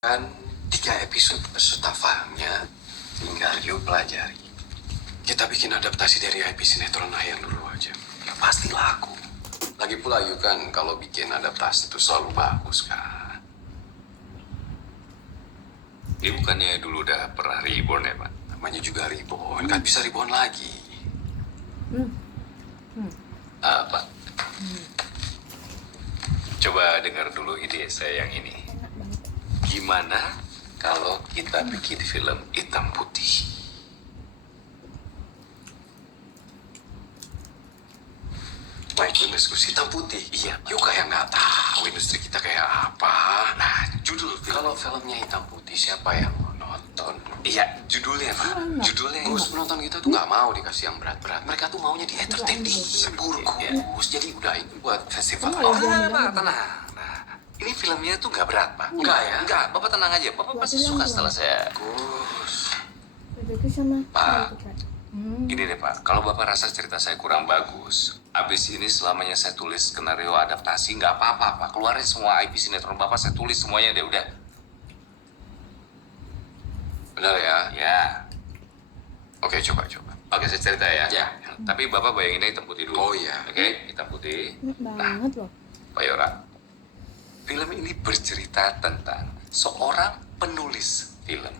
Kan 3 episode peserta filmnya tinggal yuk pelajari. Kita bikin adaptasi dari IP sinetron Ayang dulu aja. Ya pasti laku. Lagi pula yuk kan kalau bikin adaptasi itu selalu bagus kan. Ini bukannya dulu udah pernah reborn ya, Pak? Namanya juga reborn, kan bisa reborn lagi. Pak. Coba dengar dulu ide saya yang ini. Gimana kalau kita bikin film hitam putih? Baik, industri hitam putih. Iya, yuk kayak nggak tahu industri kita kayak apa. Nah, judul film. Kalau filmnya hitam putih, siapa yang mau nonton? Iya, judulnya, Pak. Judulnya. Gus, penonton kita tuh nggak mau dikasih yang berat-berat. Mereka tuh maunya di entertain, dihibur, Gus. Jadi udah itu buat festival. Pak, tenang. Nah, ini filmnya tuh nggak berat, Pak. Enggak ya? Enggak, Bapak tenang aja. Bapak pasti suka setelah saya. Gus. Itu sama Pak, Gini deh, Pak. Kalau Bapak rasa cerita saya kurang bagus, abis ini selamanya saya tulis skenario adaptasi, nggak apa-apa, Pak. Keluarin semua IP sinetron Bapak, saya tulis semuanya deh, udah. Benar ya? Ya. Oke, coba. Oke, saya cerita ya. Ya. Tapi Bapak bayanginnya hitam putih dulu. Oh, iya. Oke, hitam putih. enak banget loh. Pak Yora, film ini bercerita tentang seorang penulis film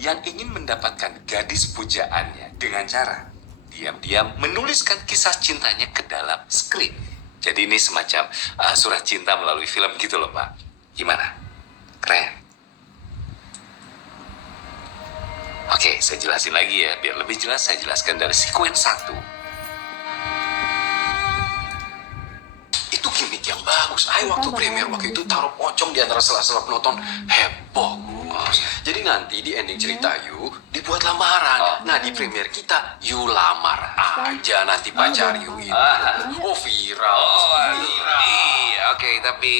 yang ingin mendapatkan gadis pujaannya dengan cara diam-diam menuliskan kisah cintanya ke dalam skrip. Jadi ini semacam surat cinta melalui film gitu loh, Pak. Gimana? Keren? Oke, saya jelasin lagi ya. Biar lebih jelas saya jelaskan dari sekuen 1. Itu gimmick yang bagus. Ayo waktu premier waktu itu taruh pocong di antara sela-sela penonton. Heboh, Gus. Jadi nanti di ending cerita Yu dibuat lamaran. Nah di premier kita Yu lamar aja nanti pacar Yu itu. Oh viral. Iya, oke. Tapi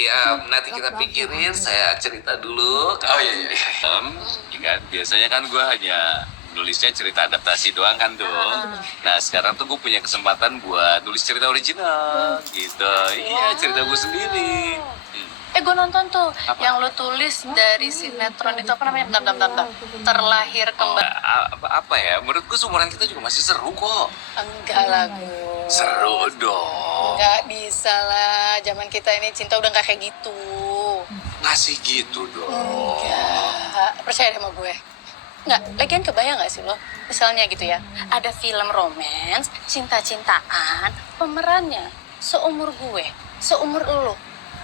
nanti kita pikirin. Saya cerita dulu. Oh iya. Kan biasanya kan gue hanya nulisnya cerita adaptasi doang kan tuh. Nah sekarang tuh gue punya kesempatan buat nulis cerita original gitu. Iya, cerita gue sendiri. Gue nonton tuh Apa? yang lo tulis dari sinetron itu apa namanya? Bentar. Terlahir kembali. Apa ya? Menurut gue seumuran kita juga masih seru kok. Enggak lah, Gus. Seru dong. Enggak bisa lah. Zaman kita ini cinta udah nggak kayak gitu. Masih gitu dong. Enggak. Percaya deh sama gue. Enggak, lagian kebayang gak sih lo? Misalnya gitu ya, ada film romance, cinta-cintaan, pemerannya seumur gue, seumur lo.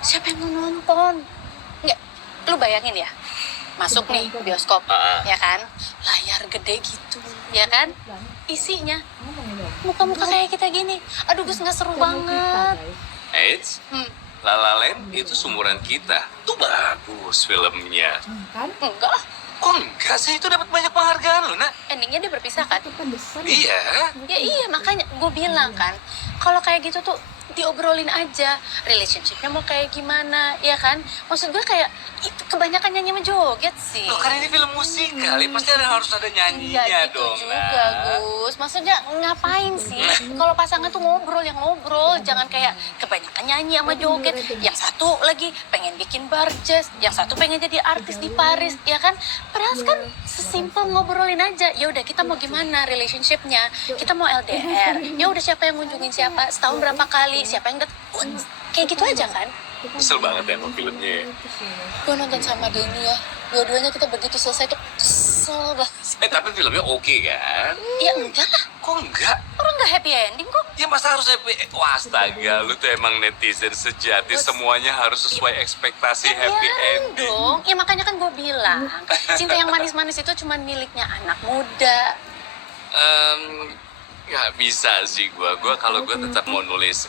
Siapa yang mau nonton? Enggak, lu bayangin ya, masuk nih bioskop, ya kan? Layar gede gitu, ya kan? Isinya muka-muka kayak kita gini. Aduh, Gus, nggak seru banget. Eits, La La Land itu seumuran kita. Tuh bagus filmnya. Kan? Enggak lah, Kok enggak sih? Itu dapat banyak penghargaan loh, Nak. endingnya dia berpisah kan? Itu kan besar. Iya. Ya iya, makanya gue bilang kan, kalau kayak gitu tuh diobrolin aja, relationshipnya mau kayak gimana, ya kan? Maksud gue kayak itu kebanyakan nyanyi sama joget sih. Loh, karena ini film musikal, ya pasti harus ada nyanyinya Nggak gitu dong, juga, Nak. Gus. Maksudnya ngapain sih? Kalau pasangan tuh ngobrol, yang ngobrol. Jangan kayak kebanyakan nyanyi sama joget. Yang satu lagi pengen bikin bar jazz, yang satu pengen jadi artis di Paris, ya kan? Padahal kan sesimpel ngobrolin aja. Ya udah, kita mau gimana relationshipnya? Kita mau LDR. Ya udah, siapa yang ngunjungin siapa? Setahun berapa kali? Siapa yang kayak gitu aja kan? Kesel banget ya sama filmnya ya. Gue nonton sama Denny ya. Dua-duanya kita begitu selesai tuh kesel banget. Tapi filmnya oke kan? Ya enggak lah. Kok enggak? Orang nggak happy ending kok. Ya masa harus happy? Wah, astaga, lu tuh emang netizen sejati. Semuanya harus sesuai ekspektasi happy ending. Dong, ya makanya kan gue bilang cinta yang manis-manis itu cuma miliknya anak muda. Nggak bisa sih kalau gue tetap mau nulis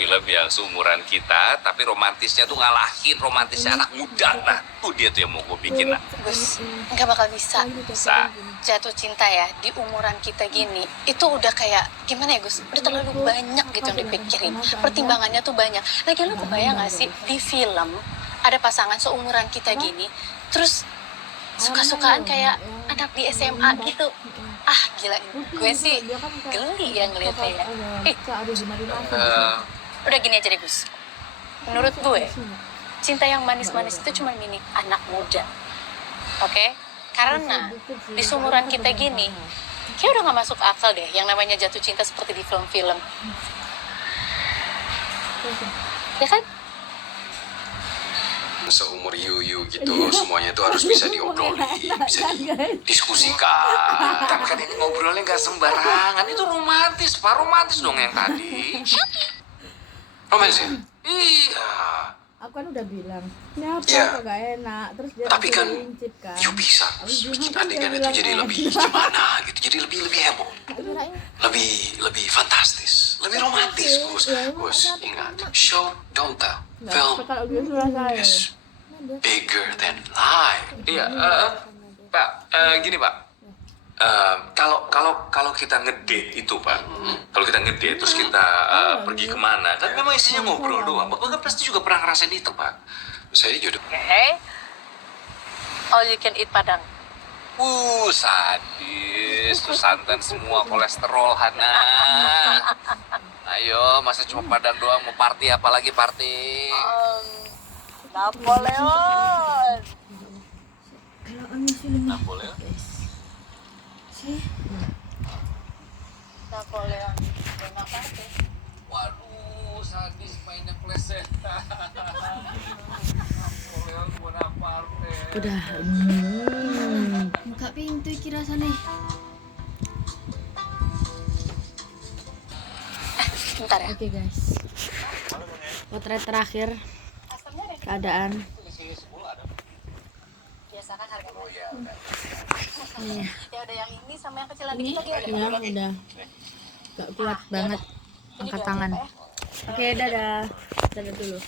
film yang seumuran kita, tapi romantisnya tuh ngalahin romantisnya anak muda. Nah, tuh dia tuh yang mau gue bikin. Nah, Gus, nggak bakal bisa. Bisa. Jatuh cinta ya di umuran kita gini, itu udah kayak gimana ya Gus? Udah terlalu banyak gitu yang dipikirin. Pertimbangannya tuh banyak. Lagi lu kebayang nggak sih di film ada pasangan seumuran kita gini, terus suka-sukaan kayak anak di SMA gitu. Ah gila, gue sih geli ya ngeliatnya ya. Udah gini aja deh Gus. Menurut gue, cinta yang manis-manis itu cuma milik anak muda. Oke? Karena di seumuran kita gini, kayak udah gak masuk akal deh yang namanya jatuh cinta seperti di film-film. Ya kan? Seumur Yuyu gitu, semuanya itu harus bisa diobrolin, bisa didiskusikan. Tapi kan ini ngobrolnya nggak sembarangan, itu romantis, Pak. Romantis dong yang tadi. Romantis ya? Iya. Aku kan udah bilang, ini apa Iya. kok gak enak. Terus dia Tapi kan lincip kan. you bisa bikin adegan itu jadi lebih gimana gitu, jadi lebih heboh, lebih fantastis, lebih romantis, Gus. Gus, ingat, show don't tell, film Kalau dia sudah saya. is bigger than life. Iya, Pak, gini Pak. Kalau kita ngedate itu Pak, kalau kita ngedate terus kita pergi kemana, kan memang isinya ngobrol doang. Bapak kan pasti juga pernah ngerasain itu Pak. Saya jodoh. Oke. All you can eat Padang. Sadis, tuh santan semua kolesterol, Hana. Ayo, masa cuma Padang doang mau party, apalagi party. Napoleon. Kalau ini film Napoleon. sih. Napoleon. Bonaparte. Waduh, sadis mainnya pleset. Napoleon Bonaparte. Udah. Buka pintu kira sana. Bentar ya. Oke guys. Potret terakhir keadaan. Biasa kan harga Oh ya, Iya. Ya udah yang ini sama yang kecilan dikit lagi ada. Ya udah. Gak kuat banget angkat tangan. Oke, dadah. Dadah dulu.